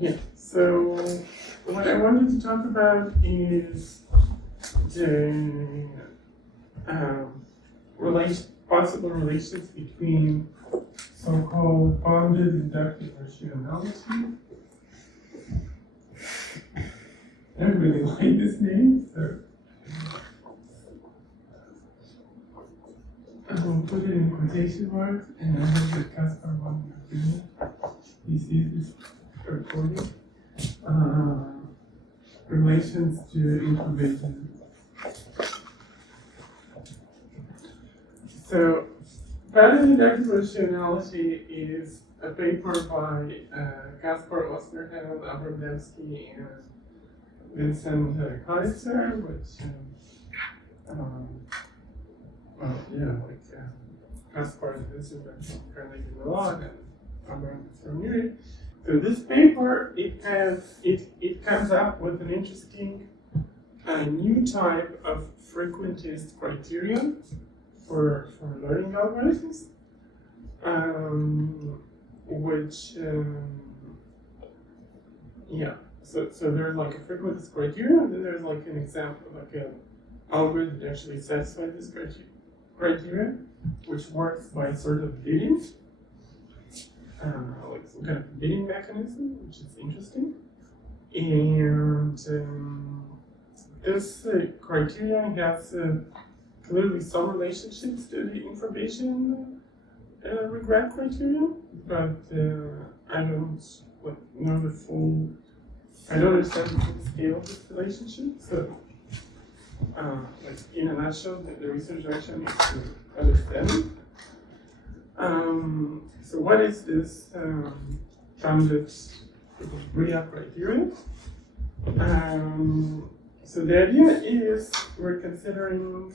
Yeah, so what I wanted to talk about is the possible relations between so-called bounded inductive rationality. I don't really like this name, so I will put it in quotation marks, and I have the Caspar one agreement. He sees this recording. Relations to infra-Bayesianism. So, bounded inductive rationality is a paper by Kaspar Osterheld, Abramdemsky, and Vincent Kaiser, which, Kaspar and Vincent are from Carnegie Mellon, and Abram is from Munich. So this paper, it comes up with an interesting new type of frequentist criterion for learning algorithms, so there's like a frequentist criterion, and then there's like an example, like an algorithm that actually satisfies this criterion, which works by sort of bidding. Like some kind of bidding mechanism, which is interesting. And this criterion has clearly some relationships to the infra-Bayesian regret criterion, but I don't know the full. I don't understand the full scale of this relationship. So, in a nutshell, the research direction is to understand it. So what is this bounded BRIA criterion? So the idea is we're considering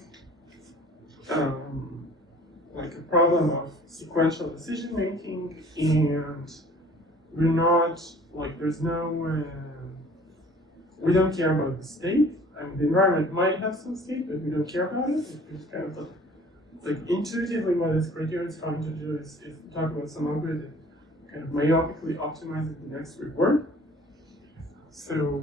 like a problem of sequential decision making, and we're not like there's no we don't care about the state. I mean, the environment might have some state, but we don't care about it. It's kind of like intuitively, what this criterion is trying to do is talk about some algorithm that kind of myopically optimizes the next reward. So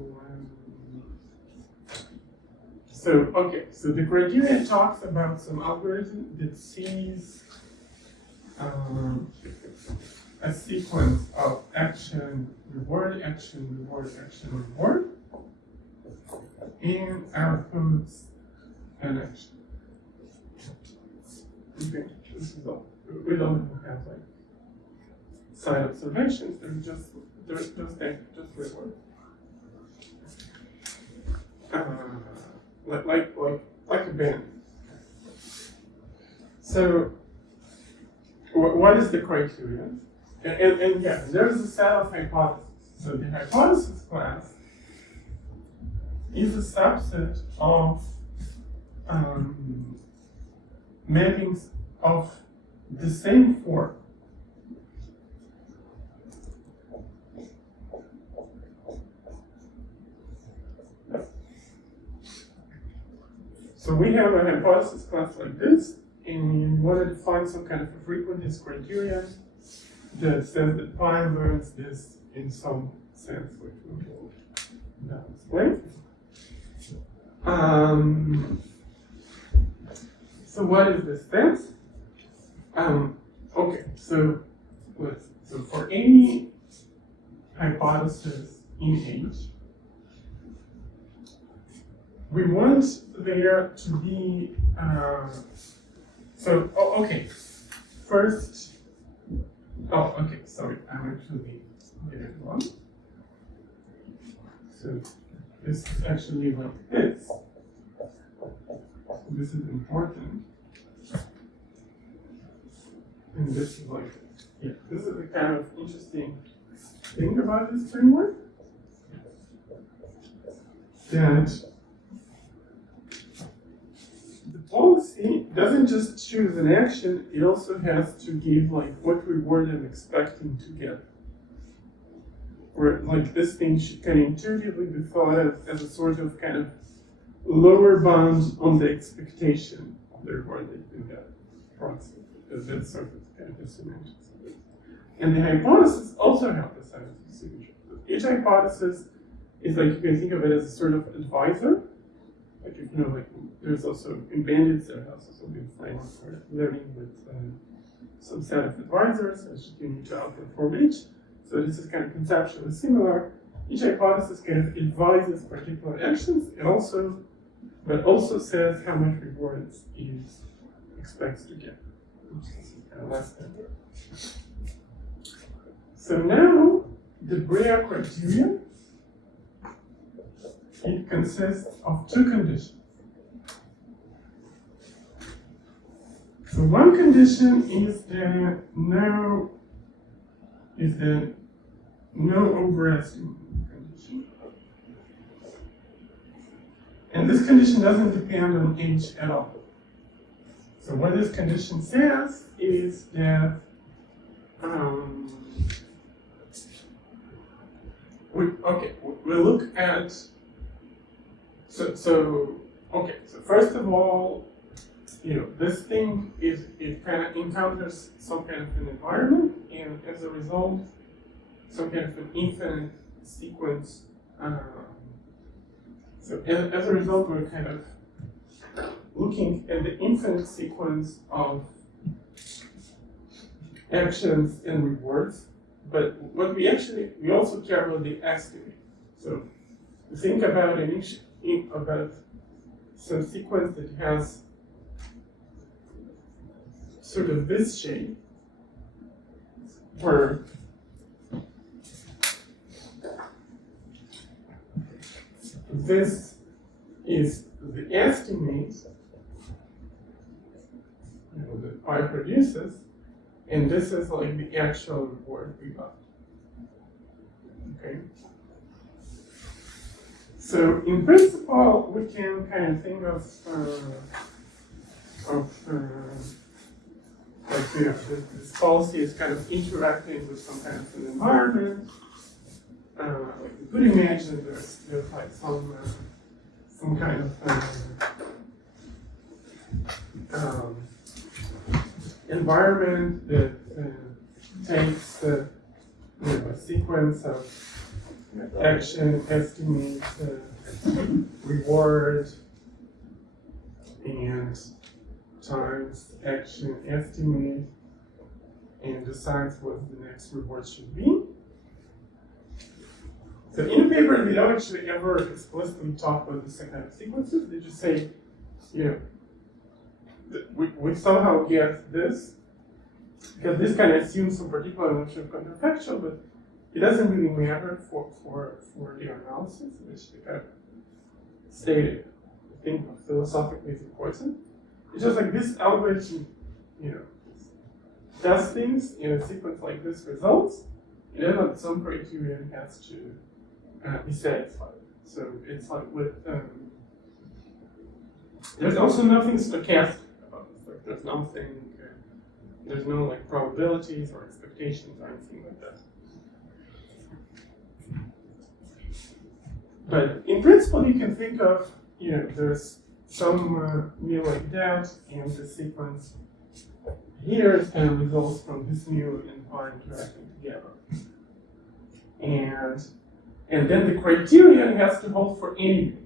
the criterion talks about some algorithm that sees a sequence of action, reward, action, reward, action, reward, and outputs an action. Okay, this is all. We don't have like side observations. There's just reward. Like a band. So, what is the criterion? And yeah, there's a set of hypotheses. So the hypothesis class is a subset of mappings of the same form. So we have a hypothesis class like this, and we wanted to find some kind of a frequentist criterion that says that pi learns this in some sense, which we will now explain. So what is this sense? Okay, so for any hypothesis in H, we want there to be first. Oh, okay. Sorry, I'm actually getting it wrong. So this is actually like this. This is important. And this is like this. Yeah, this is the kind of interesting thing about this framework. That the policy doesn't just choose an action, it also has to give like what reward I'm expecting to get. Where like this thing should kind of intuitively be thought of as a sort of kind of lower bound on the expectation of the reward that you get approximately. That's sort of kind of the semantics of it. And the hypothesis also have the scientific signature. It each hypothesis is like, you can think of it as a sort of advisor. Like, you know, like there's also in bandits, there has also been framework for learning with some set of advisors, which you need to outperform each. So this is kind of conceptually similar. Each hypothesis kind of advises particular actions, but also says how much rewards it expects to get, which is kind of less than. So now, the BRIA criterion, it consists of two conditions. So one condition is the no overestimate condition. And this condition doesn't depend on H at all. So what this condition says is that we look at so first of all, you know, this thing it kind of encounters some kind of an environment, and as a result, some kind of an infinite sequence. So as a result, we're kind of looking at the infinite sequence of actions and rewards. But what we also care about the estimate. So think about about some sequence that has sort of this shape, where this is the estimate, you know, that I produces, and this is like the actual reward we got. Okay. So in principle, we can kind of think of like, you know, this policy is kind of interacting with some kind of an environment. Like you could imagine there's like some kind of environment that takes you know, a sequence of action, estimate, reward, and times action estimate, and decides what the next reward should be. So in the paper, we don't actually ever explicitly talk about this kind of sequences. They just say, you know, we somehow get this, because this kind of assumes some particular notion of counterfactual, but it doesn't really matter for the analysis, which they kind of stated, I think philosophically is important. It's just like this algorithm, you know, does things in a sequence like this results, and then on some criterion has to be satisfied. So it's like with, there's also nothing stochastic about this. Like there's nothing, there's no like probabilities or expectations or anything like that. But in principle, you can think of, you know, there's some mu like that, and the sequence here is kind of results from this mu and pi interacting together. And then the criterion has to hold for any mu.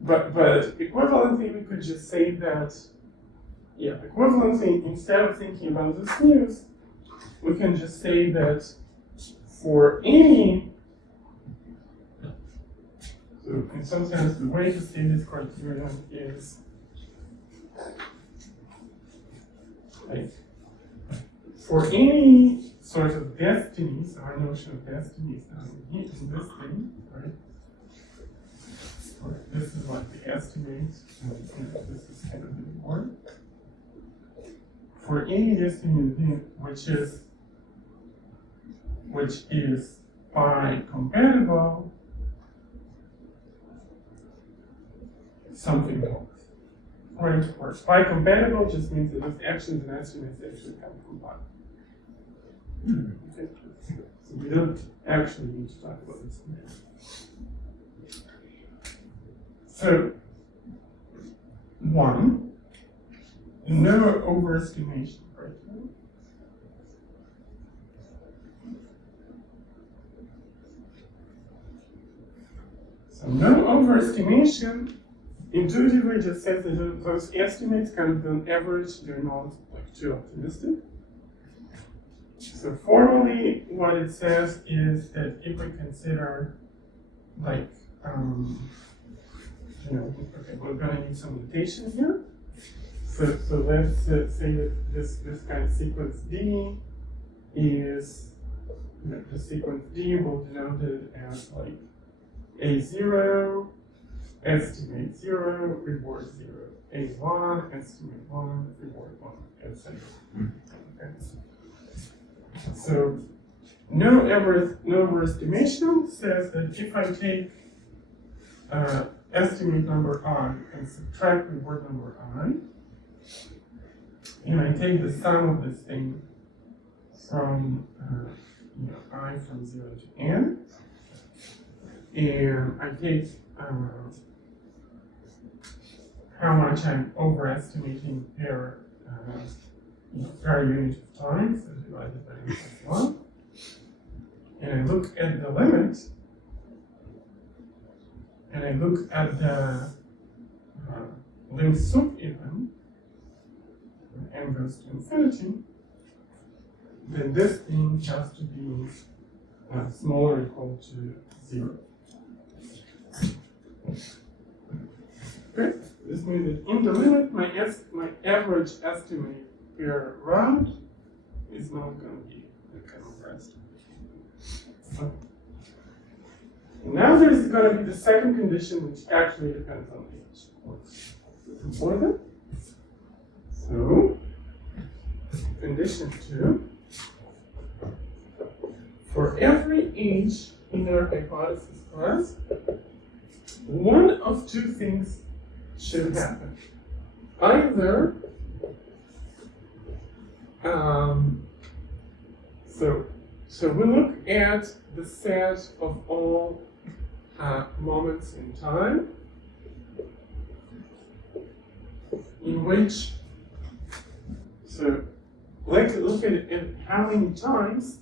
But equivalently, we could just say that, yeah, equivalently, instead of thinking about this mu's, we can just say that for any, so in some sense, the way to say this criterion is like for any sort of destinies, our notion of destinies in this thing, right? Or this is like the estimate, and this is kind of the reward. For any destiny which is pi compatible, something else. Right? Or pi compatible just means that those actions and estimates actually come from pi. Okay. So we don't actually need to talk about this now. So, one, no overestimation criteria. So no overestimation intuitively just says that those estimates kind of on average, they're not like too optimistic. So formally, what it says is that if we consider like, okay, we're gonna need some notation here. So let's say that this kind of sequence D is, the sequence D will denote it as like A0, estimate 0, reward 0, A1, estimate 1, reward 1, etc. Okay. So no overestimation says that if I take estimate number I and subtract reward number I, and I take the sum of this thing from I from 0 to n, and I take how much I'm overestimating per unit of time, so divided by n+1, and I look at the limit, and I look at the lim sup even, when n goes to infinity, then this thing has to be smaller or equal to 0. Okay, this means that in the limit, my average estimate per round is not going to be the kind of estimate. Okay. Now there's going to be the second condition, which actually depends on age. It's important. So, condition 2. For every age in our hypothesis class, one of two things should happen. Either, so we look at the set of all moments in time in which, so let's look at how many times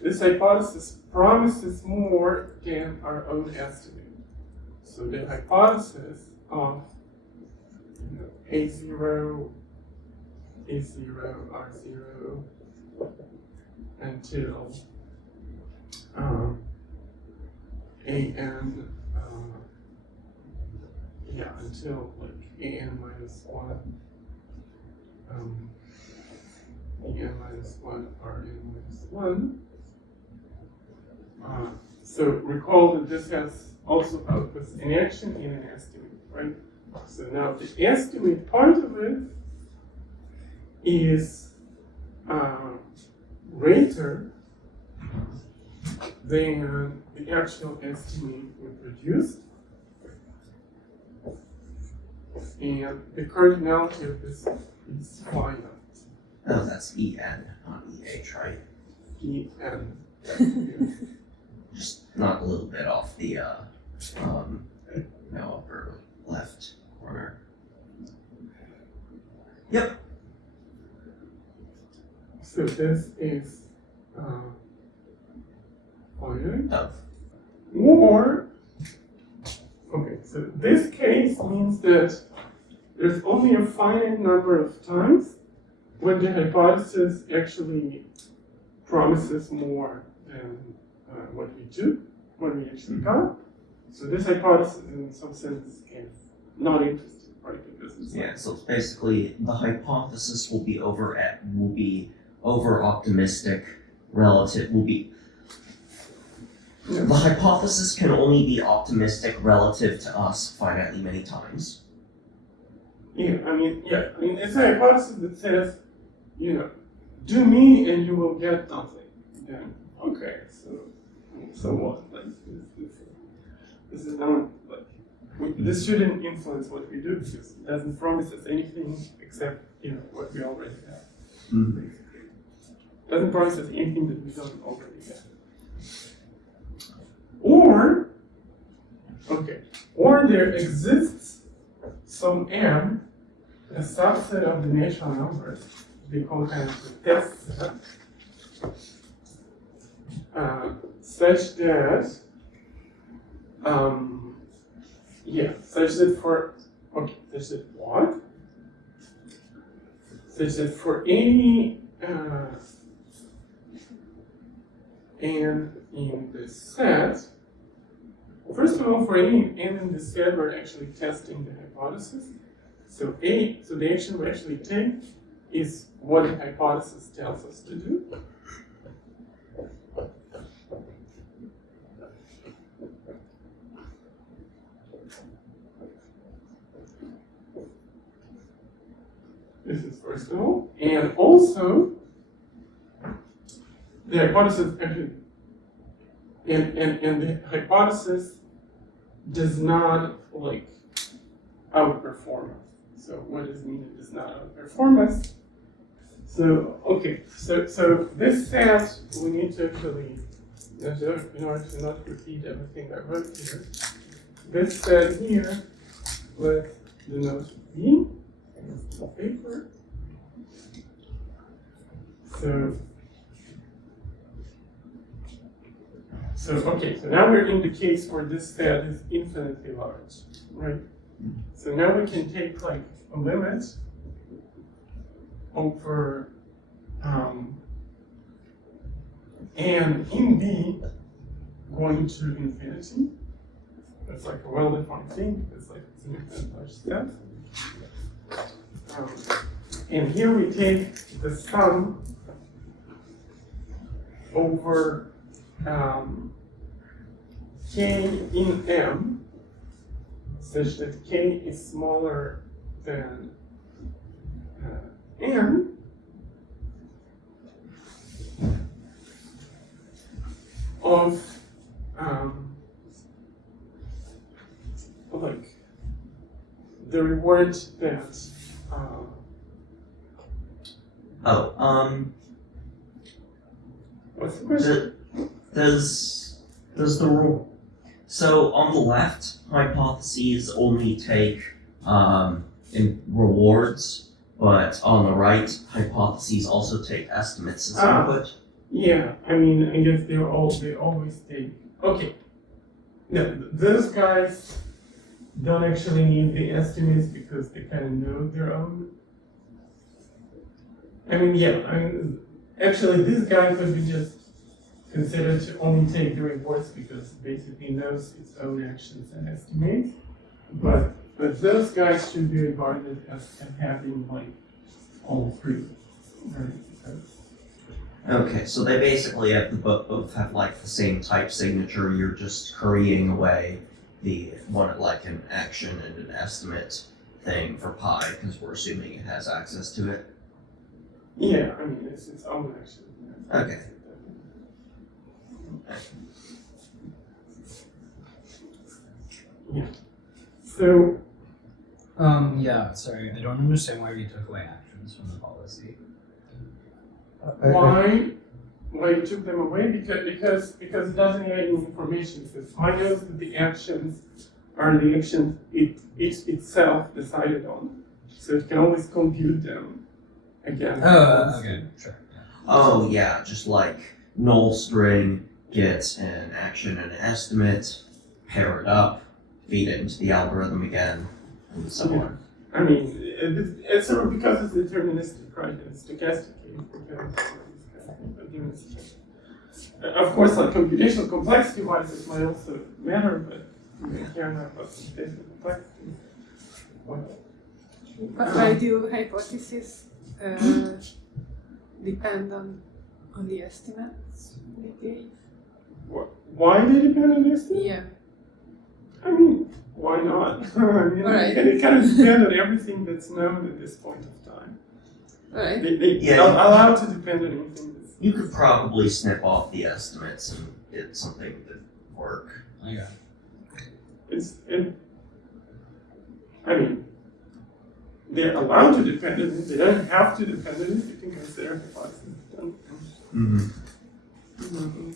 this hypothesis promises more than our own estimate. So the hypothesis of A0, R0 until until like an minus 1, an minus 1, Rn minus 1. So recall that this has also outputs an action and an estimate, right? So now the estimate part of it is greater than the actual estimate we produced. And the cardinality of this is finite. Oh, that's En, not EH, right? En. Just knock a little bit off the upper left corner. Yep. So this is finite. Oh. Or, okay, so this case means that there's only a finite number of times when the hypothesis actually promises more than what we actually got. So this hypothesis, in some sense, is kind of not interesting, right? Because it's so it's basically the hypothesis will be over optimistic relative the hypothesis can only be optimistic relative to us finitely many times. I mean, it's a hypothesis that says, do me and you will get nothing. Then, okay, so what? Like, this is not, like, this shouldn't influence what we do because it doesn't promise us anything except, what we already have. Mm-hmm. It doesn't promise us anything that we don't already have. Or there exists some M, a subset of the natural numbers, we call kind of the test set, such that Yeah, such that for, okay, such that what? Such that for any n in the set, first of all, for any n in the set, we're actually testing the hypothesis. So the action we actually take is what the hypothesis tells us to do. This is first of all, and also the hypothesis actually, and the hypothesis does not like outperform us. So what does it mean it does not outperform us? So okay, so this set we need to actually, in order to not repeat everything I wrote here, this set here, let's denote B. The paper. So okay, so now we're in the case where this set is infinitely large, right? So now we can take like a limit over and in B going to infinity. That's like a well-defined thing because like it's an infinite large set. And here we take the sum over k in M, such that k is smaller than n, of like the reward that what's the question? Does the rule? So on the left, hypotheses only take in rewards, but on the right, hypotheses also take estimates as input. Yeah, I mean, I guess they always take. Okay. No, those guys don't actually need the estimates because they kind of know their own. I mean, yeah, actually, this guy could be just considered to only take the rewards because it basically knows its own actions and estimates. But those guys should be regarded as having like all three. Right? Okay, so they basically have both have like the same type signature. You're just currying away the one like an action and an estimate thing for pi because we're assuming it has access to it. Yeah, I mean it's its own action. Okay. Yeah. So. Yeah. Sorry, I don't understand why we took away actions from the policy. Why you took them away? Because it doesn't have any information. Because I knows that the actions are the actions it itself decided on, so it can always compute them again. Oh, okay, sure. Yeah. Oh yeah, just like null string gets an action and an estimate, pair it up, feed it into the algorithm again, and so on. I mean, it's sort of because it's deterministic, right? It's stochastic. Of course, like computational complexity-wise, it might also matter, but we care not about computational complexity. But why do hypotheses depend on the estimates they gave? Why they depend on this? Yeah. I mean, why not? I mean, Right. it kind of depends on everything that's known at this point of time. Right. They are allowed to depend on anything that's. You could probably snip off the estimates and get something that work. Okay. I mean, they're allowed to depend on it. They don't have to depend on it. You can consider hypothesis. Mm-hmm. Mm-hmm.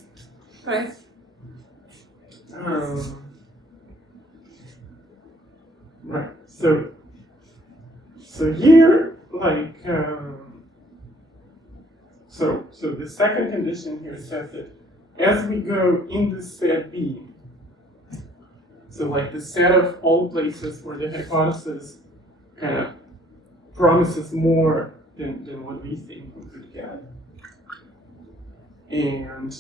Right. Right. So here, like, so the second condition here says that as we go in the set B, So like the set of all places where the hypothesis kind of promises more than what we think we could get. And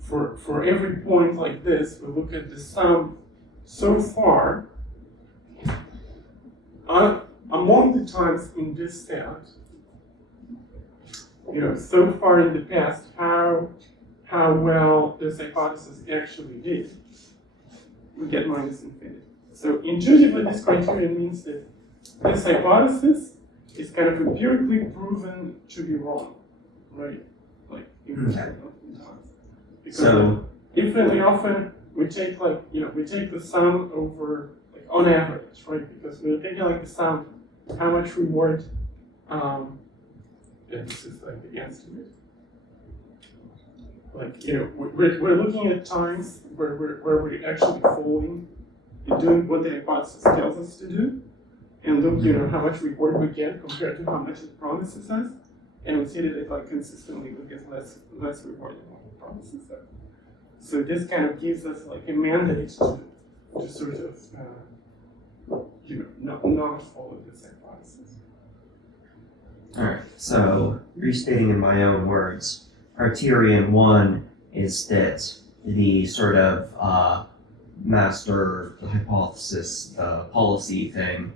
for every point like this, we look at the sum so far among the times in this set, so far in the past, how well this hypothesis actually did. We get minus infinity. So intuitively, this criterion means that this hypothesis is kind of empirically proven to be wrong, right? Like times. Because So infinitely often we take we take the sum over on average, right? Because we're taking the sum, how much reward, this is the estimate. We're looking at times where we're actually following and doing what the hypothesis tells us to do, and look, how much reward we get compared to how much it promises us, and we see that it consistently we get less reward than what it promises us. So this kind of gives us a mandate to sort of not follow this hypothesis. Alright, so restating in my own words, criterion 1 is that the sort of master hypothesis, the policy thing,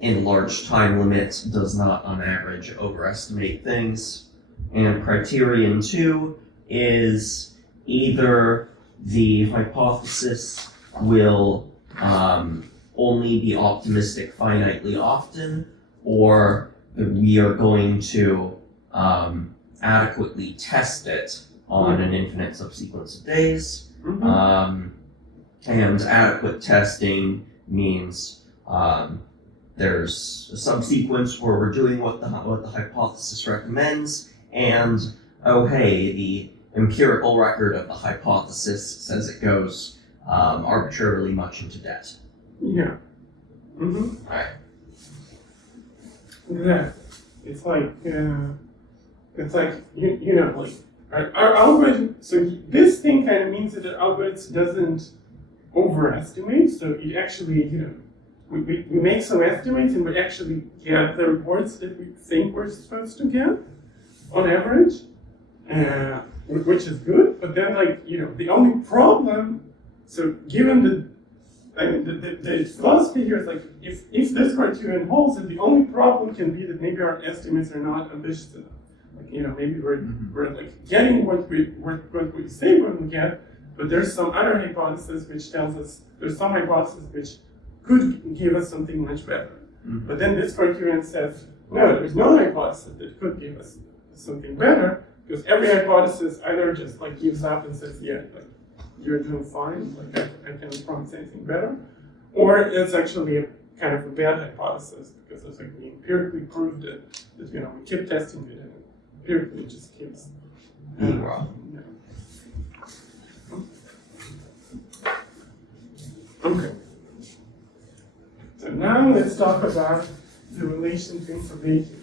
in large time limits does not on average overestimate things. And criterion 2 is either the hypothesis will only be optimistic finitely often, or we are going to adequately test it on an infinite subsequence of days. Mm-hmm. And adequate testing means there's a subsequence where we're doing what the hypothesis recommends, and oh hey, the empirical record of the hypothesis says it goes arbitrarily much into debt. Yeah. Mm-hmm. Alright. Yeah. It's our algorithm. So this thing kind of means that the algorithm doesn't overestimate. So it actually, we make some estimates and we actually get the rewards that we think we're supposed to get on average, which is good. But then, the only problem. So given the philosophy here is if this criterion holds, then the only problem can be that maybe our estimates are not ambitious enough. Maybe we're getting what we say we're going to get, but there's some other hypothesis which tells us there's some hypothesis which could give us something much better. Mm-hmm. But then this criterion says no, there's no hypothesis that could give us something better, because every hypothesis either just gives up and says you're doing fine, I can't promise anything better, or it's actually a kind of a bad hypothesis because it's we empirically proved it that we keep testing it and empirically it just keeps being wrong. Okay. So now let's talk about the relation to information.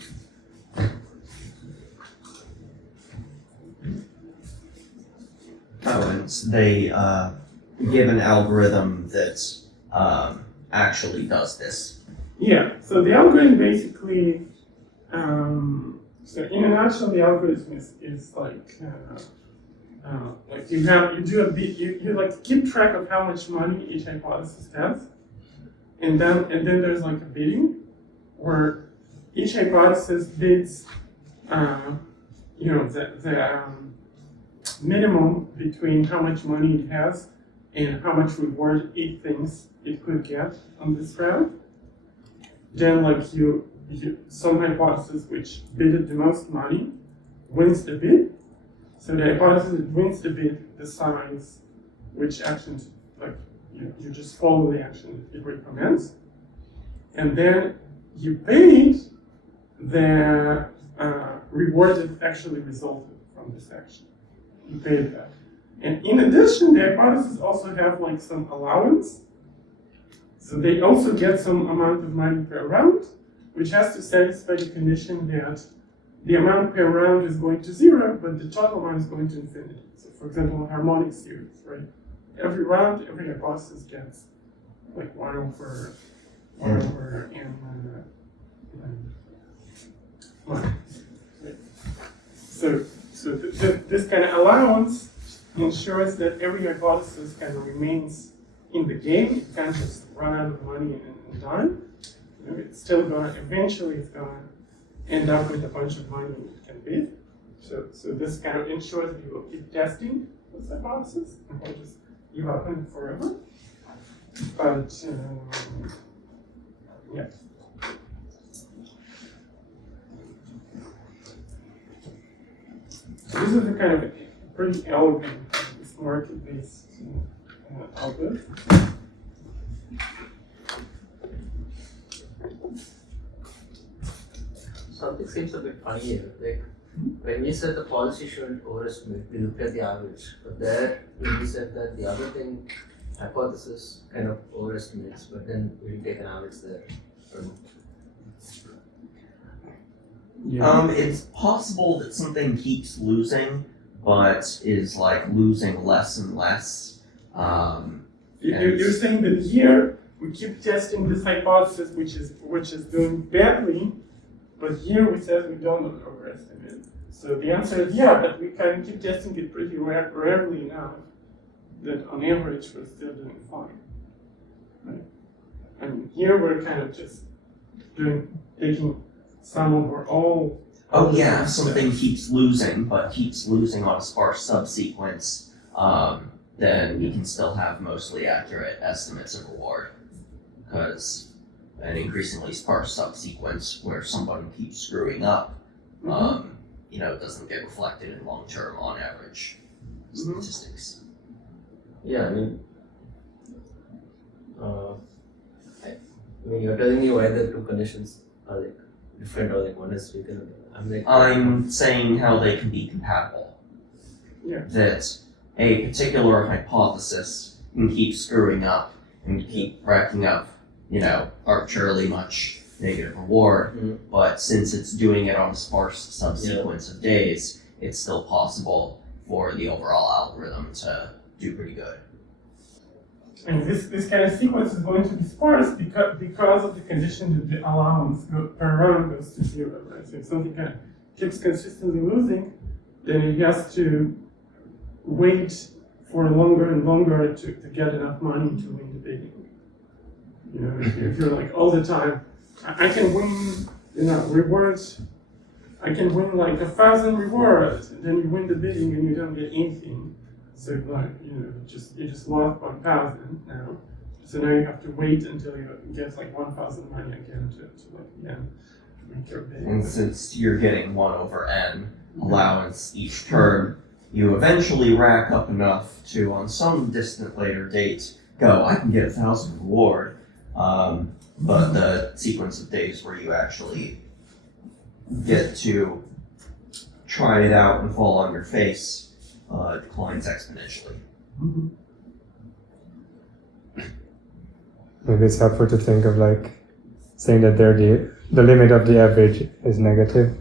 Oh, and they give an algorithm that actually does this. Yeah, so the algorithm basically, so in a nutshell, the algorithm is you keep track of how much money each hypothesis has, and then there's a bidding where each hypothesis bids, the minimum between how much money it has and how much reward it thinks it could get on this route. Then some hypothesis which bidded the most money wins the bid. So the hypothesis that wins the bid decides which actions, you just follow the action it recommends. And then you paid the reward that actually resulted from this action. You paid that. And in addition, the hypotheses also have some allowance. So they also get some amount of money per round, which has to satisfy the condition that the amount per round is going to 0, but the total amount is going to infinity. So for example, a harmonic series, right? every round, every hypothesis gets like 1/n. One. So this kind of allowance ensures that every hypothesis kind of remains in the game. It can't just run out of money and die. You know, it's still eventually it's gonna end up with a bunch of money it can bid. So this kind of ensures that you will keep testing this hypothesis and will just leave open forever. But yeah. This is a kind of pretty elegant market-based output. Something seems a bit funny here. Like when we said the policy shouldn't overestimate, we looked at the average. But there, when we said that the other thing, hypothesis, kind of overestimates, but then we take an average there. It's possible that something keeps losing, but is like losing less and less. You're saying that here we keep testing this hypothesis, which is doing badly, but here we said we don't overestimate. So the answer is yeah, but we can keep testing it pretty rarely enough that on average we're still doing fine. Right? And here we're kind of just taking some over all. Oh yeah, something keeps losing, but keeps losing on a sparse subsequence, then we can still have mostly accurate estimates of reward. Because an increasingly sparse subsequence where someone keeps screwing up, doesn't get reflected in long-term on average statistics. Yeah, I mean, you're telling me why the two conditions are like different, or like one is weaker than the other. I'm saying how they can be compatible. Yeah. That a particular hypothesis can keep screwing up and keep racking up, arbitrarily much negative reward, but since it's doing it on a sparse subsequence of days, it's still possible for the overall algorithm to do pretty good. And this kind of sequence is going to be sparse because of the condition that the allowance per round goes to 0. Right? So if something kind of keeps consistently losing, then it has to wait for longer and longer to get enough money to win the bidding. If you're like all the time, I can win, rewards. I can win like 1,000 rewards, and then you win the bidding and you don't get anything. So like, you just lost 1,000 now. So now you have to wait until you get like 1,000 money again to make your bid. And since you're getting 1/n allowance each turn, you eventually rack up enough to, on some distant later date, go, I can get 1,000 reward. But the sequence of days where you actually get to try it out and fall on your face declines exponentially. Maybe it's helpful to think of like saying that the limit of the average is negative.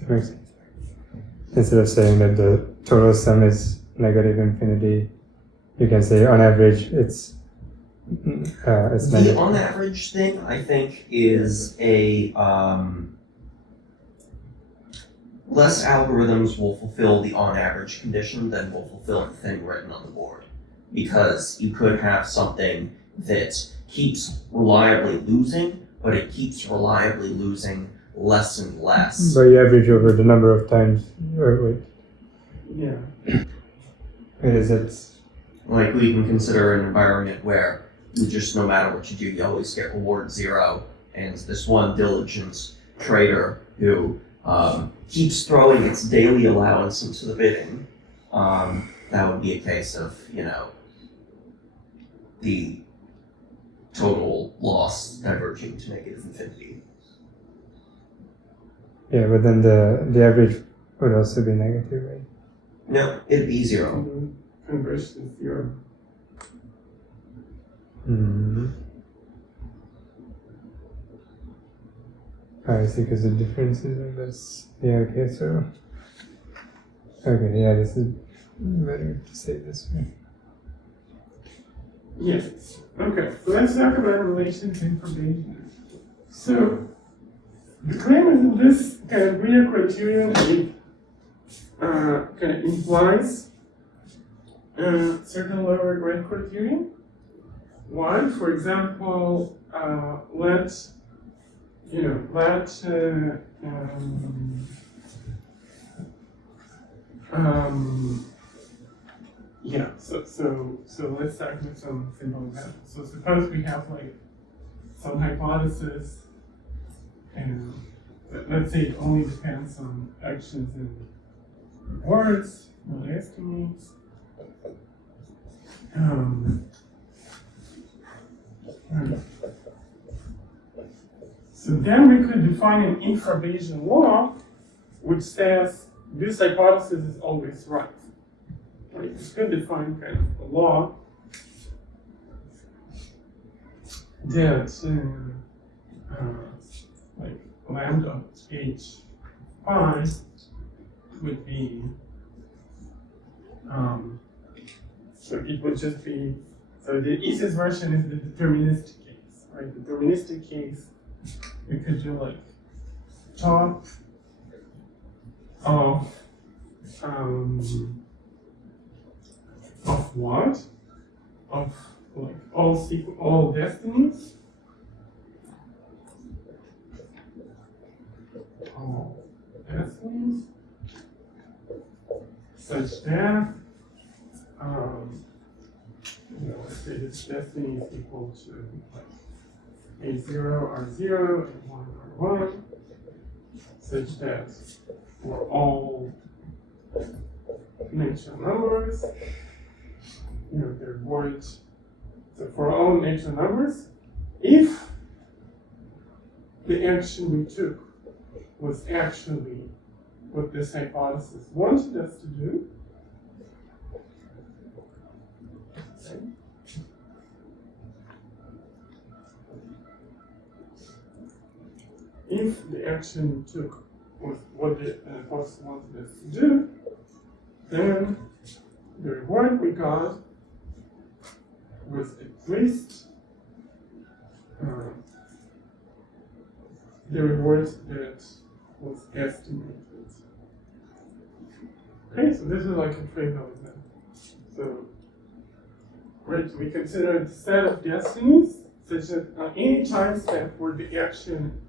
That makes sense. Instead of saying that the total sum is negative infinity, you can say on average it's The negative. on average thing, I think, is less algorithms will fulfill the on average condition than will fulfill the thing written on the board. Because you could have something that keeps reliably losing, but it keeps reliably losing less and less. By average over the number of times, Yeah. it is it's Like, we can consider an environment where you just, no matter what you do, you always get reward 0, and this one diligent trader who keeps throwing its daily allowance into the bidding, that would be a case of, the total loss diverging to negative infinity. yeah, but then the average would also be negative, right? No, it'd be 0. Converge to 0. I see, because the difference is that's okay, so okay, yeah, this is Better to say this way. Yes. Okay, so let's talk about relations and information. So, the claim is that this kind of BRIA criterion kind of implies certain lower grade criterion. Why? For example, yeah, so let's start with some simple examples. So suppose we have like some hypothesis, and let's say it only depends on actions and rewards, not estimates. So then we could define an infra-Bayesian law, which says this hypothesis is always right. Right? We could define kind of a law that like lambda h pi would be so it would just be, so the easiest version is the deterministic case, right? The deterministic case, we could do like top of what? Of like all destinies. All destinies such that let's say this destiny is equal to like A0 R0 and 1 R1, such that for all natural numbers, they're void. So for all natural numbers, if the action we took was actually what this hypothesis wanted us to do, if the action we took was what the hypothesis wanted us to do, then the reward we got was at least the reward that was estimated. Okay, so this is like a trivial example. So, right, we consider the set of destinies such that any time step where the action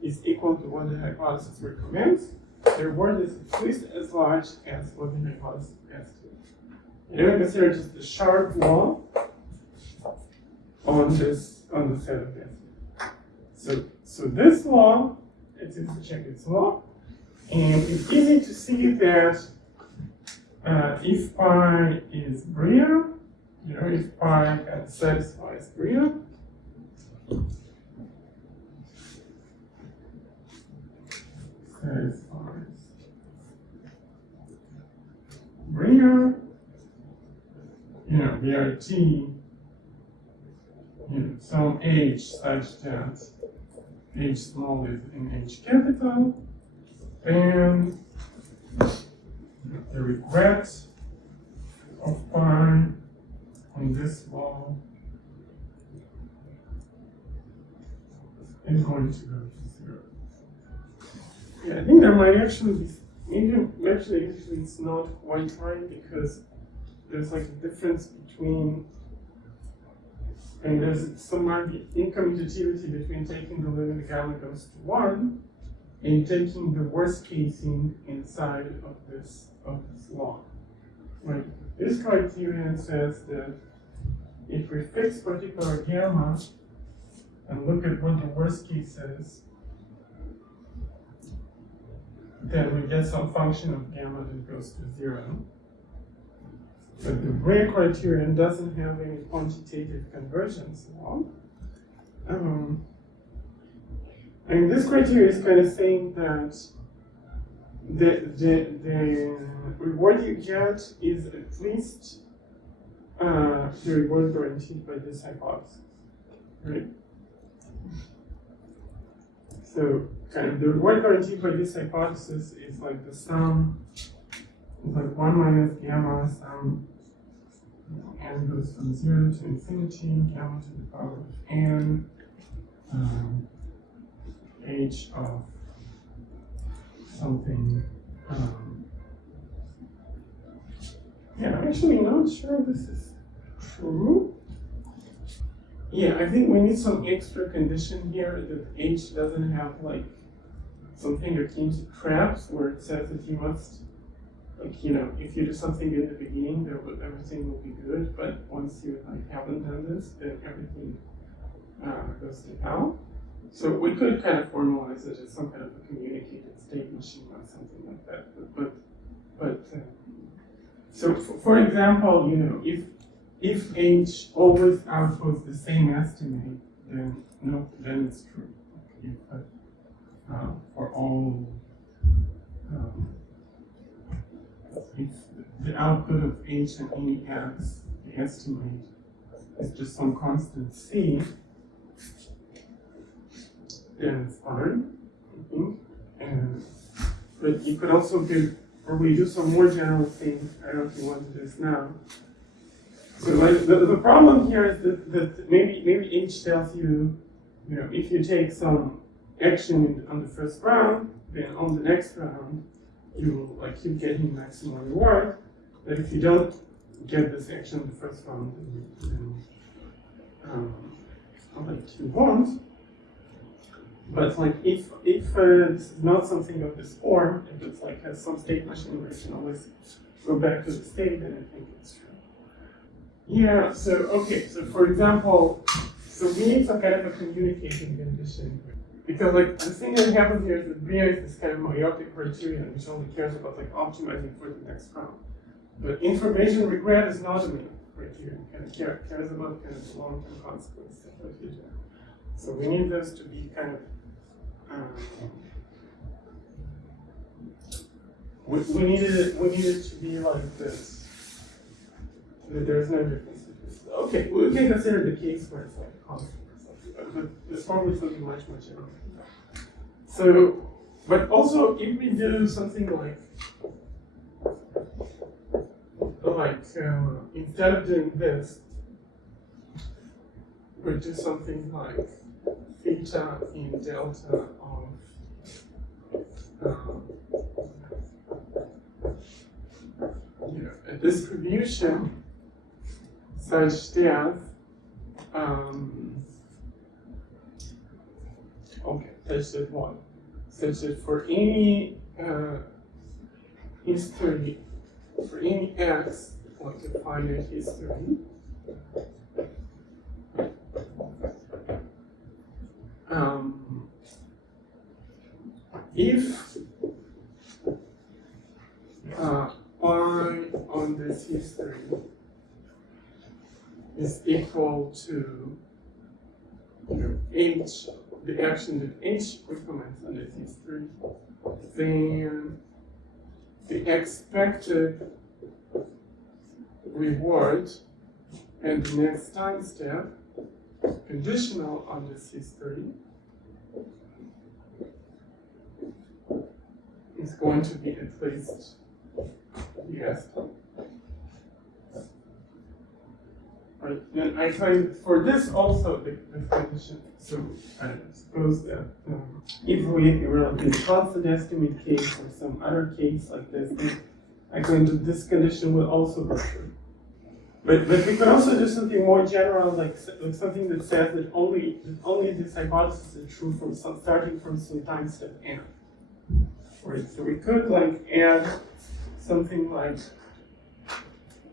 is equal to what the hypothesis recommends, the reward is at least as large as what the hypothesis estimates. And then we consider just the sharp law on the set of destinies. So this law, it's easy to check its law, and it's easy to see that if pi is BRIA, if pi kind of satisfies BRIA, BRT, some h such that h small is in h capital, then the regret of pi on this law is going to go to 0. Yeah, I think there might actually be, actually it's not quite right, because there's like a difference between, and there's some incommutativity between taking the limit gamma goes to 1 and taking the worst casing inside of this law. Right? This criterion says that if we fix particular gamma and look at what the worst case is, then we get some function of gamma that goes to 0. But the BRIA criterion doesn't have any quantitative convergence law. This criteria is kind of saying that the reward you get is at least the reward guaranteed by this hypothesis, right? So kind of the reward guaranteed by this hypothesis is like the sum It's like 1 minus gamma sum n goes from 0 to infinity, gamma to the power of n, h of something. Yeah, I'm actually not sure this is true. Yeah, I think we need some extra condition here that h doesn't have like something akin to traps where it says that you must, like, you know, if you do something in the beginning, everything will be good, but once you like haven't done this, then everything goes to hell. So we could kind of formalize it as some kind of a communicated state machine or something like that. So for example, you know, if h always outputs the same estimate, then no, then it's true. If, for all, if the output of h and any x, the estimate, is just some constant c, then it's fine, I think. But you could also probably do some more general things. I don't know if you want to do this now. So like the problem here is that maybe h tells you, you know, if you take some action on the first round, then on the next round you will like keep getting maximum reward. But if you don't get this action in the first round, then like you won't. But like if this is not something of this form, if it's like has some state machine where you can always go back to the state, then I think it's true. Yeah, so okay, so for example, so we need some kind of a communicating condition. Because like the thing that happens here is that BRIA is this kind of myopic criterion which only cares about like optimizing for the next round. But information regret is not a myopic criterion, kind of cares about kind of the long-term consequences of what you do. So we need this to be kind of we need it to be like this. That there's no difference between. Okay, we can consider the case where it's like a constant or something, but there's probably something much general. So, but also if we do something like instead of doing this, we do something like theta in delta of a distribution such that such that for any history, for any x, like a finite history, if y on this history is equal to h, the action that h implements on this history, then the expected reward and the next time step, conditional on this history, is going to be at least yes. Right. Then I find for this also the condition. So I suppose that if we were like in the constant estimate case or some other case like this, then I find that this condition will also be true. But we could also do something more general, like something that says that only this hypothesis is true from starting from some time step n. Right. So we could like add something like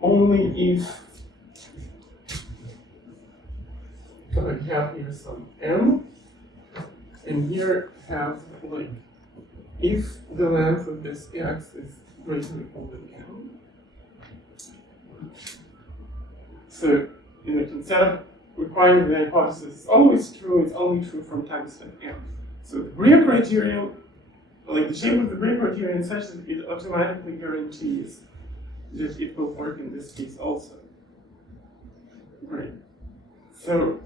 only if I have here some m, and here have like if the length of this x is greater or equal than m. So instead of requiring the hypothesis is always true, it's only true from time step m. So the BRIA criterion, like the shape of the BRIA criterion, such that it automatically guarantees that it will work in this case also. Right. So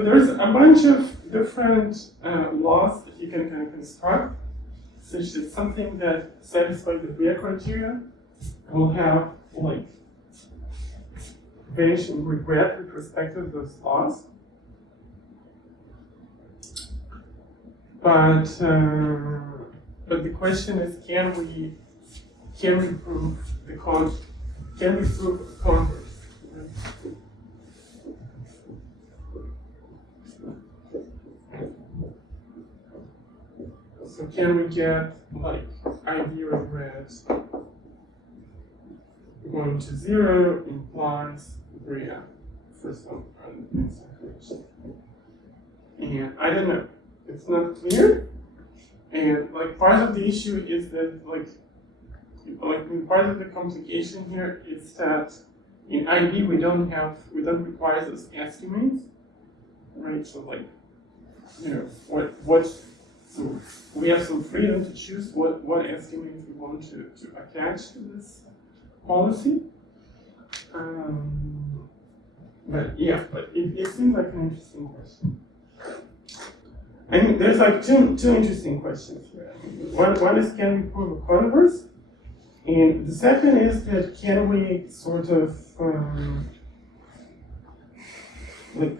there's a bunch of different laws that you can kind of construct. such that something that satisfies the BRIA criteria will have like vanishing regret with respect to those laws. But the question is, can we prove the converse? So can we get like IB regret going to 0 implies BRIA for some situation? And I don't know. It's not clear. And like part of the issue is that like part of the complication here is that in IB we don't require those estimates, right? So like, you know, so we have some freedom to choose what estimates we want to attach to this policy. But it seems like an interesting question. I mean, there's like two interesting questions here. One is, can we prove a converse? And the second is that can we sort of like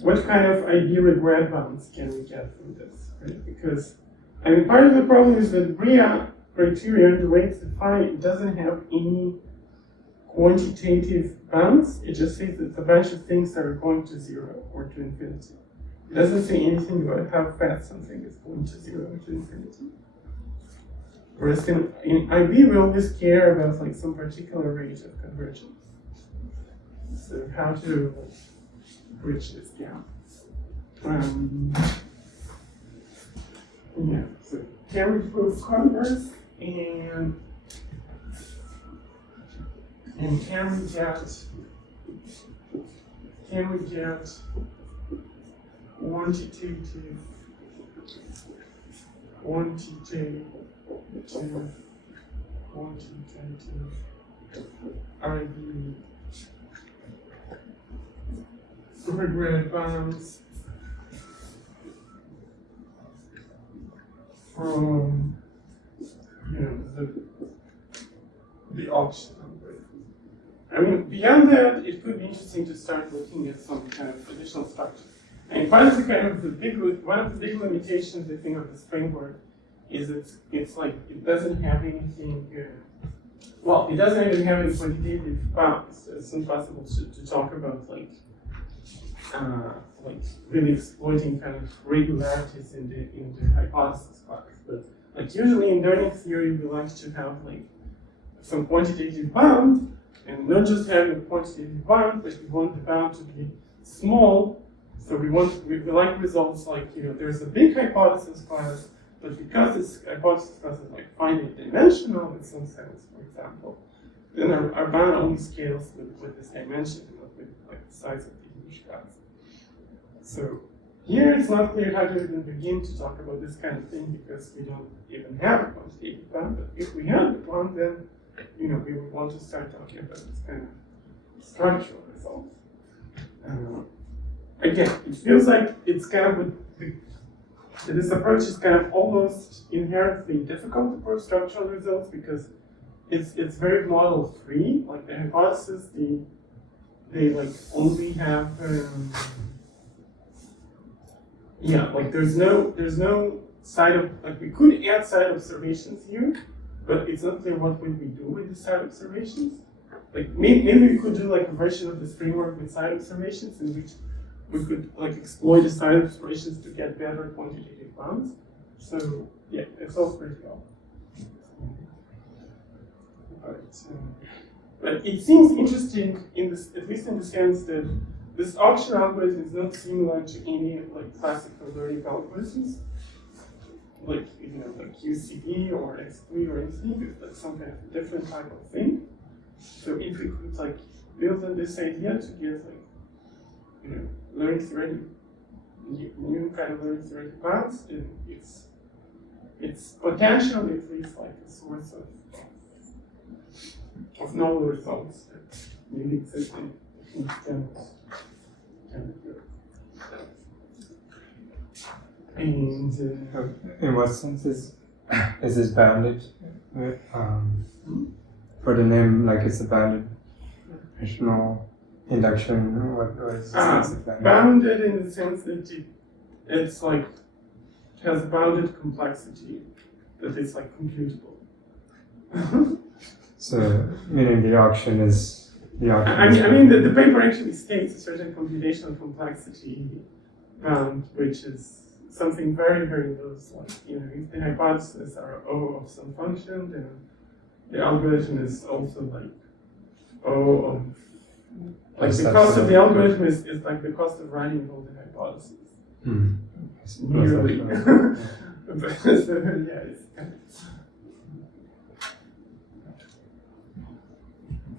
what kind of IB regret bounds can we get from this? Right? Because I mean, part of the problem is that BRIA criterion, the way it's defined, it doesn't have any quantitative bounds. It just says that a bunch of things are going to 0 or to infinity. It doesn't say anything about how fast something is going to 0 or to infinity. Whereas in IB, we always care about like some particular rate of convergence. So how to bridge this gap. Yeah, so can we prove converse and can we get quantitative IB regret bounds from the auction. I mean, beyond that, it could be interesting to start looking at some kind of additional structure. And part of one of the big limitations, I think, of this framework is it's like it doesn't have anything. It doesn't even have any quantitative bounds. It's impossible to talk about like really exploiting kind of regularities in the hypothesis class. But like usually in learning theory, we like to have like some quantitative bound. And not just having a quantitative bound, but we want the bound to be small. So we like results like, there's a big hypothesis class, but because this hypothesis class is like finite dimensional in some sense, for example, then our bound only scales with this dimension, not with like the size of the huge class. So here it's not clear how to even begin to talk about this kind of thing because we don't even have a quantitative bound. But if we had one, then we would want to start talking about this kind of structural results. Again, it feels like it's kind of this approach is kind of almost inherently difficult to prove structural results because it's very model free. Like the hypothesis, they like only have there's no side of we could add side observations here. But it's not clear what would we do with the side observations. Like maybe we could do like a version of this framework with side observations in which we could like exploit the side observations to get better quantitative bounds. So yeah, it's all pretty well. But it seems interesting at least in the sense that this auction algorithm is not similar to any like classical learning algorithms. Like QCD or X3 or anything, it's like some kind of different type of thing. So if we could like build on this idea to get like learning theoretic new kind of learning theoretic bounds, then it's potentially at least like a source of novel results that maybe exist in general. And In what sense is this bounded? For the name, like it's a bounded rational induction. What is the sense of bounded? bounded in the sense that it's like has bounded complexity, that it's like computable. So, meaning the auction is the auction. I mean the paper actually states a certain computational complexity bound, which is something very, very loose. Like, you know, if the hypotheses are O of some function, then the algorithm is also like O of, like the cost of the algorithm is like the cost of writing all the hypotheses. Nearly. But, so, yeah, it's kind of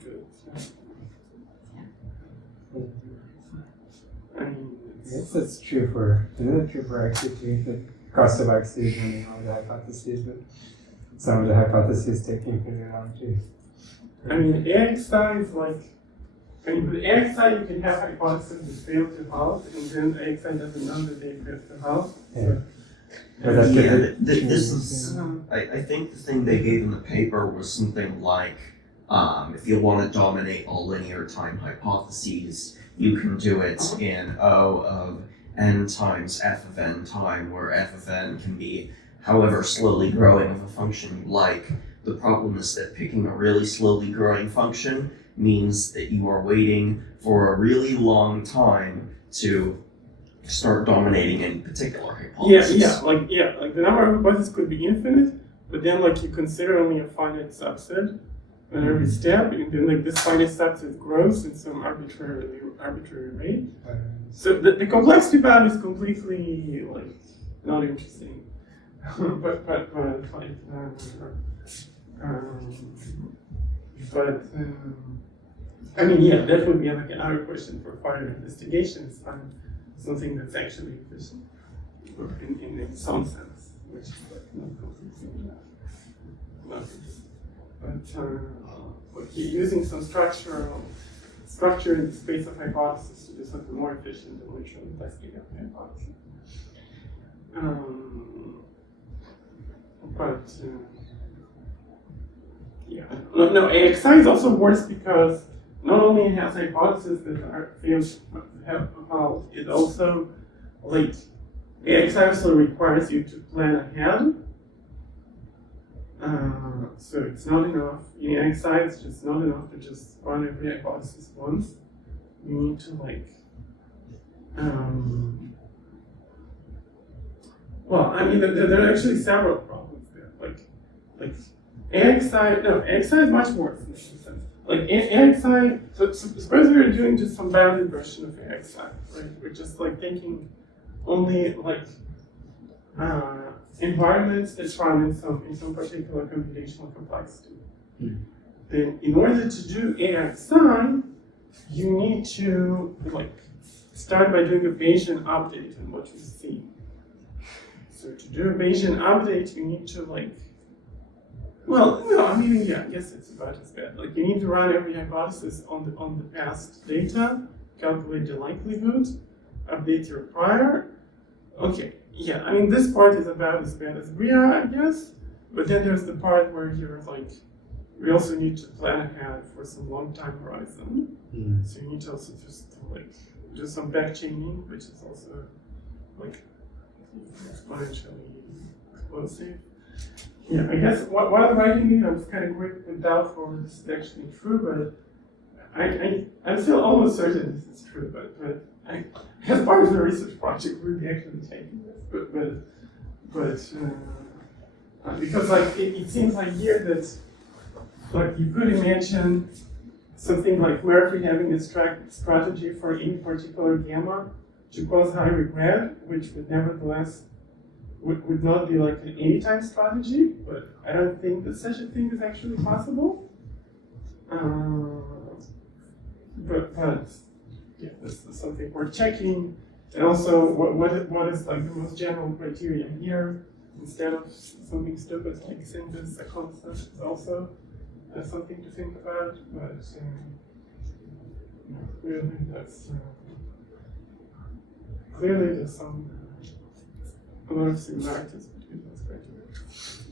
good. I mean, Yes, that's true for, isn't it true for AIXI too? The cost of AIXI is running all the hypotheses, but some of the hypotheses take infinitely long too. I mean, AIXI is like, I mean, with AIXI you can have hypotheses that fail to halt, and then AIXI doesn't know that they fail to halt. So, But that This is, I think the thing they gave in the paper was something like, if you want to dominate all linear time hypotheses, you can do it in O of n times f of n time, where f of n can be however slowly growing of a function you like. The problem is that picking a really slowly growing function means that you are waiting for a really long time to start dominating any particular hypothesis. Like the number of hypotheses could be infinite, but then like you consider only a finite subset on every step, and then like this finite subset grows in some arbitrary rate. So the complexity bound is completely like not interesting. but I mean, yeah, that would be like another question for further investigation. It's something that's actually efficient in some sense, which is like not completely but using some structure in the space of hypothesis to do something more efficient than literally testing out the hypothesis. No, AIXI is also worse because not only it has hypotheses that are failed to have halt, it also like AIXI also requires you to plan ahead. So it's not enough. In AIXI, it's just not enough to just run every hypothesis once. You need to like well, I mean, there are actually several problems there. Like AIXI is much worse in this sense. Like AIXI, so suppose we are doing just some bounded version of AIXI, right? We're just like taking only like environments that run in some particular computational complexity. Then in order to do AIXI, you need to like start by doing a Bayesian update on what you see. So to do a Bayesian update, you need to like, well, no, I mean, yeah, I guess it's about as bad. Like you need to run every hypothesis on the past data, calculate the likelihood, update your prior. Okay, yeah, I mean, this part is about as bad as BRIA, I guess. But then there's the part where you're like, we also need to plan ahead for some long time horizon. So you need to also just like do some backchaining, which is also like exponentially explosive. Yeah, I guess while writing it, I was kind of quick with doubt whether this is actually true, but I'm still almost certain this is true, but as part of the research project, we'll be actually taking this. But because like it seems like here that like you could imagine something like Murphy having a strategy for any particular gamma to cause high regret, which would nevertheless would not be like an anytime strategy, but I don't think that such a thing is actually possible. But yeah, this is something we're checking. And also, what is like the most general criteria here? Instead of something stupid like synthesis, a constant is also something to think about. But clearly, there's some a lot of similarities between those criteria.